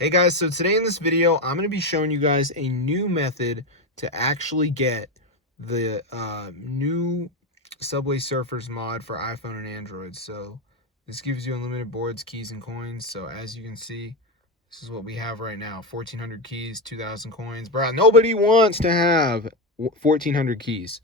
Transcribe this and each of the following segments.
Hey guys, so today in this video, I'm going to be showing you guys a new method to actually get the new Subway Surfers mod for iPhone and Android. So this gives you unlimited boards, keys, and coins. So as you can see, this is what we have right now. 1,400 keys, 2,000 coins. Bro, nobody wants to have 1,400 keys.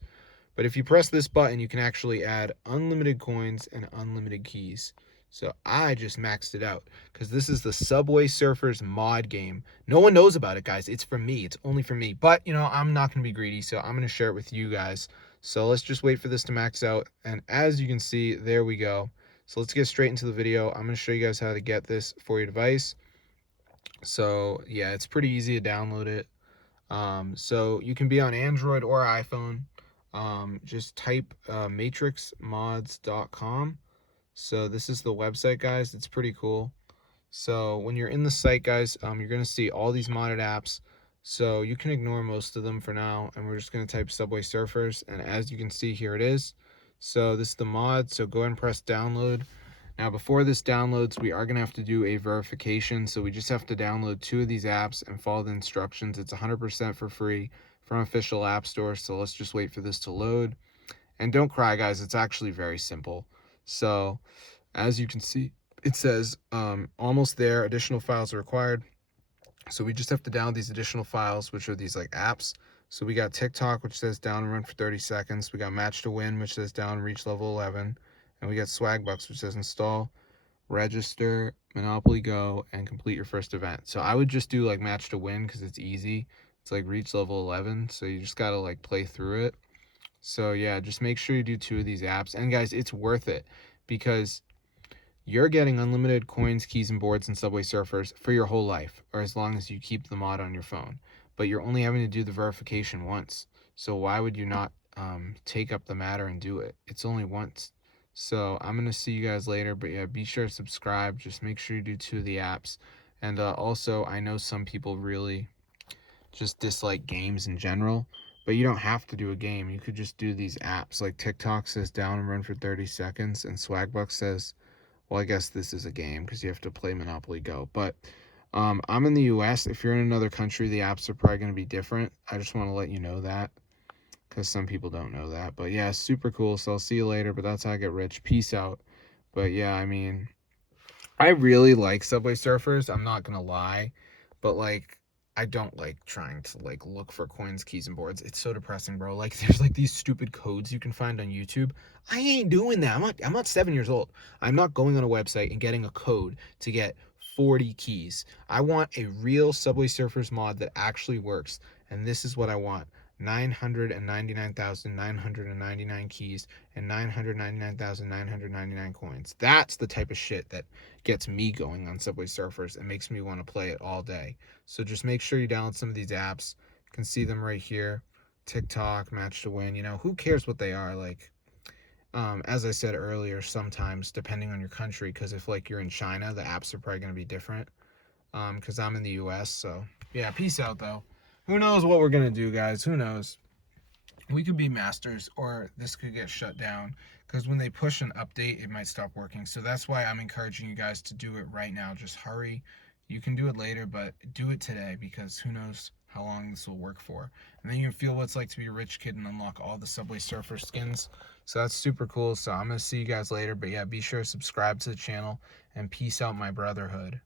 But if you press this button, you can actually add unlimited coins and unlimited keys. So I just maxed it out because this is the Subway Surfers mod game. No one knows about it, guys. It's for me. It's only for me. But, I'm not going to be greedy, so I'm going to share it with you guys. So let's just wait for this to max out. And as you can see, there we go. So let's get straight into the video. I'm going to show you guys how to get this for your device. So yeah, it's pretty easy to download it. So you can be on Android or iPhone. Just type matrixmods.com. So this is the website, guys. It's pretty cool. So when you're in the site, guys, you're going to see all these modded apps. So you can ignore most of them for now. And we're just going to type Subway Surfers. And as you can see, here it is. So this is the mod. So go ahead and press download. Now, before this downloads, we are going to have to do a verification. So we just have to download 2 of these apps and follow the instructions. It's 100% for free from official app store. So let's just wait for this to load. And don't cry, guys. It's actually very simple. So as you can see, it says almost there. Additional files are required. So we just have to download these additional files, which are these like apps. So we got TikTok, which says down and run for 30 seconds. We got Match to Win, which says down and reach level 11. And we got Swagbucks, which says install, register, Monopoly Go, and complete your first event. So I would just do like Match to Win because it's easy. It's like reach level 11. So you just got to like play through it. So yeah, just make sure you do 2 of these apps. And guys, it's worth it because you're getting unlimited coins, keys, and boards in Subway Surfers for your whole life, or as long as you keep the mod on your phone. But you're only having to do the verification once. So why would you not take up the matter and do it? It's only once. So I'm going to see you guys later. But yeah, be sure to subscribe. Just make sure you do 2 of the apps. And also, I know some people really just dislike games in general. But you don't have to do a game. You could just do these apps. Like TikTok says down and run for 30 seconds. And Swagbucks says, well, I guess this is a game because you have to play Monopoly Go. But I'm in the US. If you're in another country, the apps are probably going to be different. I just want to let you know that because some people don't know that. But yeah, super cool. So I'll see you later. But that's how I get rich. Peace out. But yeah, I mean, I really like Subway Surfers. I'm not going to lie. But like, I don't like trying to like look for coins, keys, and boards. It's so depressing, bro. Like there's like these stupid codes you can find on YouTube. I ain't doing that. I'm not 7 years old. I'm not going on a website and getting a code to get 40 keys. I want a real Subway Surfers mod that actually works. And this is what I want. 999,999 keys and 999,999 coins. That's the type of shit that gets me going on Subway Surfers and makes me want to play it all day. So just make sure you download some of these apps. You can see them right here. TikTok, Match to Win. Who cares what they are? Like, as I said earlier, sometimes depending on your country, because if like you're in China, the apps are probably going to be different. Because I'm in the US. So yeah, peace out though. Who knows what we're going to do, guys? Who knows? We could be masters or this could get shut down because when they push an update, it might stop working. So that's why I'm encouraging you guys to do it right now. Just hurry. You can do it later, but do it today because who knows how long this will work for. And then you can feel what it's like to be a rich kid and unlock all the Subway Surfer skins. So that's super cool. So I'm going to see you guys later. But yeah, be sure to subscribe to the channel and peace out, my brotherhood.